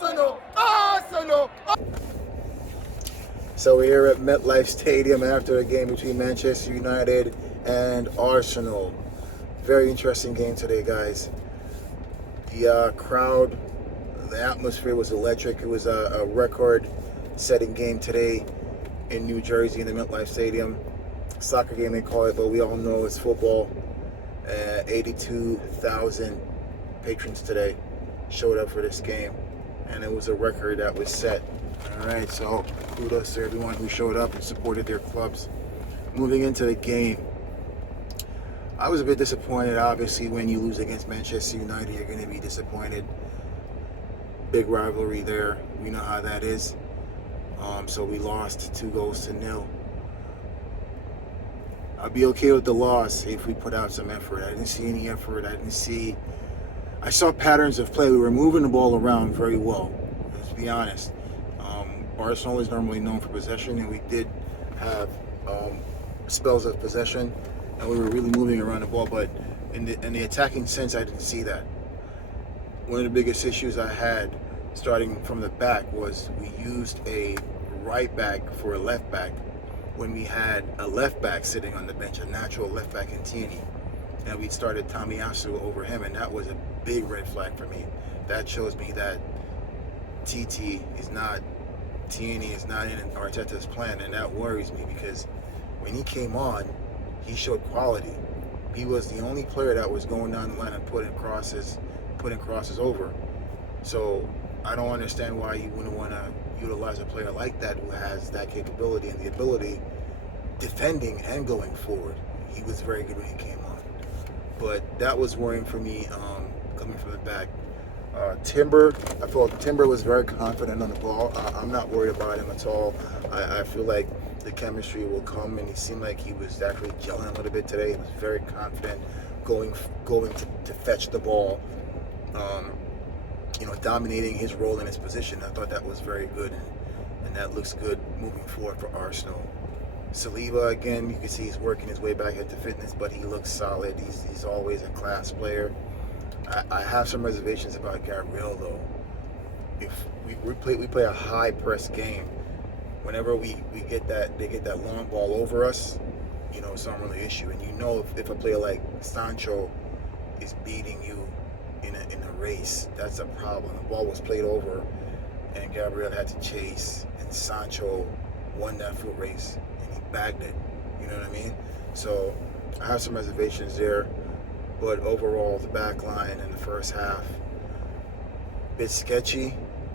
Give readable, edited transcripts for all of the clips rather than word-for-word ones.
Arsenal! Arsenal! So we're here at Metlife Stadium after a game between Manchester United and Arsenal. Very interesting game today, guys. The crowd, the atmosphere was electric. It was a record-setting game today in New Jersey in the Metlife Stadium. Soccer game they call it, but we all know it's football. 82,000 patrons today showed up for this game, and it was a record that was set. All right, so kudos to everyone who showed up and supported their clubs. Moving into the game, I was a bit disappointed. Obviously, when you lose against Manchester United, you're going to be disappointed. Big rivalry there. We know how that is. So we lost 2-0. I'd be okay with the loss if we put out some effort. I didn't see any effort. I saw patterns of play. We were moving the ball around very well, let's be honest. Arsenal is normally known for possession, and we did have spells of possession, and we were really moving around the ball, but in the attacking sense, I didn't see that. One of the biggest issues I had starting from the back was we used a right back for a left back when we had a left back sitting on the bench, a natural left back in Tierney, and we started Tomiyasu over him, and that was a big red flag for me. That shows me that Tierney is not in Arteta's plan, and that worries me because when he came on, he showed quality. He was the only player that was going down the line and putting crosses over. So I don't understand why you wouldn't want to utilize a player like that who has that capability and the ability defending and going forward. He was very good when he came on. But that was worrying for me coming from the back. Timber, I felt Timber was very confident on the ball. I'm not worried about him at all. I feel like the chemistry will come, and he seemed like he was actually gelling a little bit today. He was very confident going to fetch the ball, dominating his role in his position. I thought that was very good, and that looks good moving forward for Arsenal. Saliba, again, you can see he's working his way back into fitness, but he looks solid. He's always a class player. I have some reservations about Gabriel, though. If we play a high press game, whenever they get that long ball over us, it's not really an issue. And if a player like Sancho is beating you in a race, that's a problem. The ball was played over, and Gabriel had to chase, and Sancho won that foot race, and he bagged it. You know what I mean? So I have some reservations there. But overall, the back line in the first half, a bit sketchy.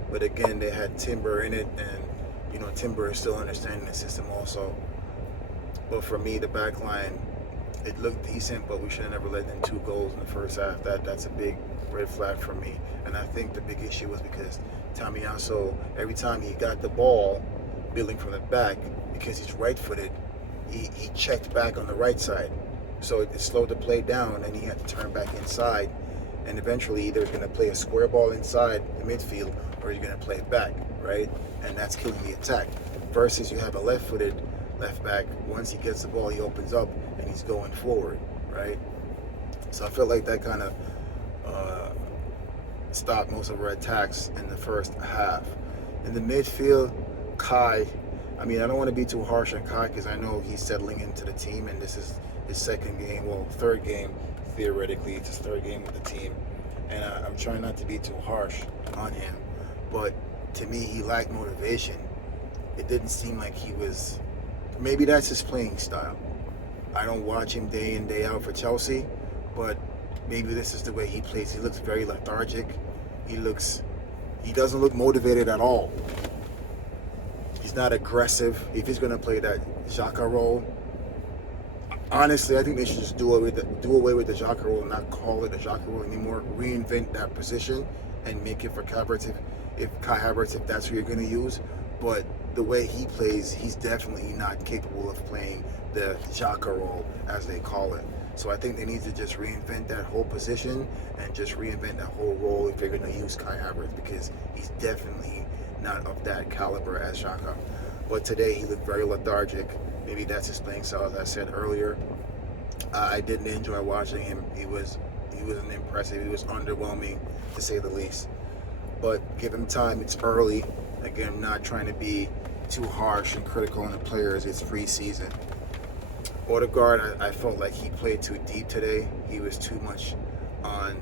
But again, they had Timber in it, and Timber is still understanding the system also. But for me, the back line, it looked decent, but we should have never let in 2 goals in the first half. That's a big red flag for me. And I think the big issue was because Tomiyasu, every time he got the ball, building from the back, because he's right-footed, he checked back on the right side. So it slowed the play down, and he had to turn back inside. And eventually, either he's going to play a square ball inside the midfield, or he's going to play it back, right? And that's killing the attack. Versus you have a left-footed left back. Once he gets the ball, he opens up, and he's going forward, right? So I felt like that kind of stopped most of our attacks in the first half. In the midfield, Kai. I don't want to be too harsh on Kai because I know he's settling into the team, and this is his third game, theoretically. It's his third game with the team. And I'm trying not to be too harsh on him. But to me, he lacked motivation. It didn't seem like he was... Maybe that's his playing style. I don't watch him day in, day out for Chelsea, but maybe this is the way he plays. He looks very lethargic. He doesn't look motivated at all. He's not aggressive. If he's going to play that Xhaka role, honestly, I think they should just do away with the Xhaka role and not call it a Xhaka role anymore. Reinvent that position and make it for Kai Havertz if that's who you're going to use. But the way he plays, he's definitely not capable of playing the Xhaka role, as they call it. So I think they need to just reinvent that whole position and just reinvent that whole role if they're going to use Kai Havertz, because he's definitely not of that caliber as Xhaka. But today he looked very lethargic. Maybe that's his playing style, as I said earlier. I didn't enjoy watching him. He wasn't impressive. He was underwhelming, to say the least. but give him time. It's early. Again, not trying to be too harsh and critical on the players. It's preseason. Odegaard, I felt like he played too deep today. He was too much on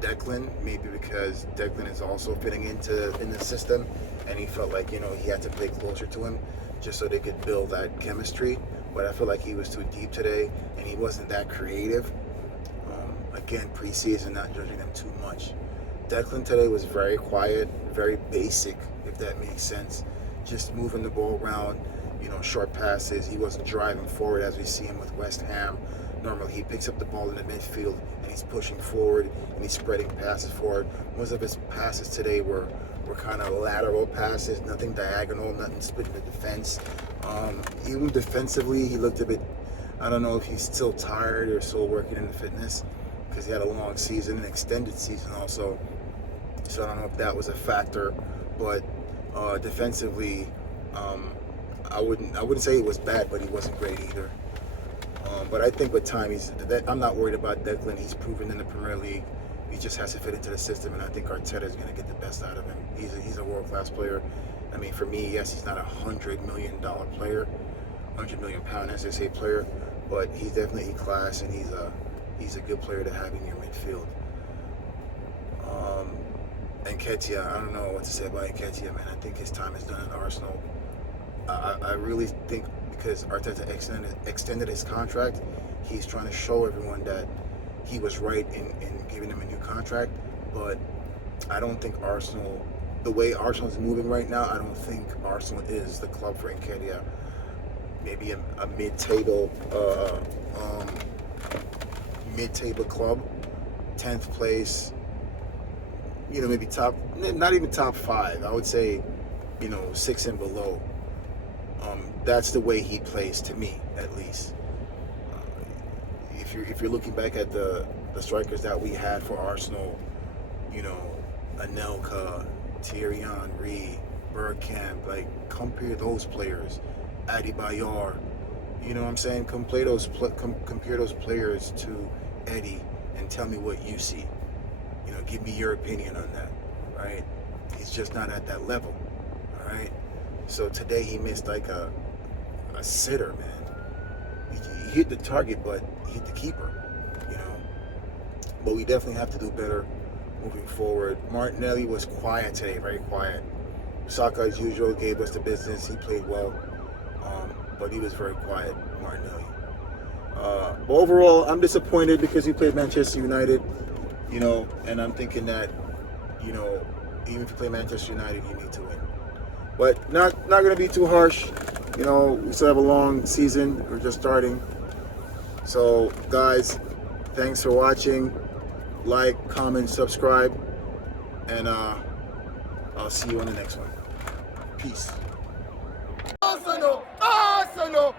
Declan, maybe because Declan is also fitting in the system, and he felt like, he had to play closer to him just so they could build that chemistry. But I feel like he was too deep today, and he wasn't that creative. Again, preseason, not judging them too much. Declan today was very quiet, very basic, if that makes sense. Just moving the ball around, short passes. He wasn't driving forward as we see him with West Ham. Normally he picks up the ball in the midfield and he's pushing forward and he's spreading passes forward. Most of his passes today were kind of lateral passes, nothing diagonal, nothing splitting the defense. Even defensively, he looked a bit, I don't know if he's still tired or still working in the fitness, because he had a long season, an extended season also. So I don't know if that was a factor, but defensively, I wouldn't say he was bad, but he wasn't great either. But I think with time, I'm not worried about Declan. He's proven in the Premier League. He just has to fit into the system, and I think Arteta is going to get the best out of him. He's a world-class player. I mean, for me, yes, he's not $100 million player, £100 million, as they say, player, but he's definitely class, and he's a good player to have in your midfield. Nketiah, I don't know what to say about Nketiah, man. I think his time is done at Arsenal. I really think because Arteta extended his contract, he's trying to show everyone that he was right in giving him a new contract. But I don't think Arsenal, the way Arsenal is moving right now, I don't think Arsenal is the club for Nketiah. Maybe a mid-table club, 10th place, maybe not even top 5. I would say, 6 and below. That's the way he plays to me, at least. If you're looking back at the strikers that we had for Arsenal, Anelka, Thierry Henry, Bergkamp, like compare those players, Adebayor. You know what I'm saying? Compare those players to Eddie and tell me what you see. Give me your opinion on that, right? He's just not at that level, all right? So today he missed like a sitter, man. He hit the target, but he hit the keeper, But we definitely have to do better moving forward. Martinelli was quiet today, very quiet. Saka, as usual, gave us the business. He played well, but he was very quiet, Martinelli. But overall, I'm disappointed because he played Manchester United, and I'm thinking that, even if you play Manchester United, you need to win. But not going to be too harsh. We still have a long season. We're just starting. So, guys, thanks for watching. Like, comment, subscribe, and I'll see you on the next one. Peace. Arsenal! Arsenal!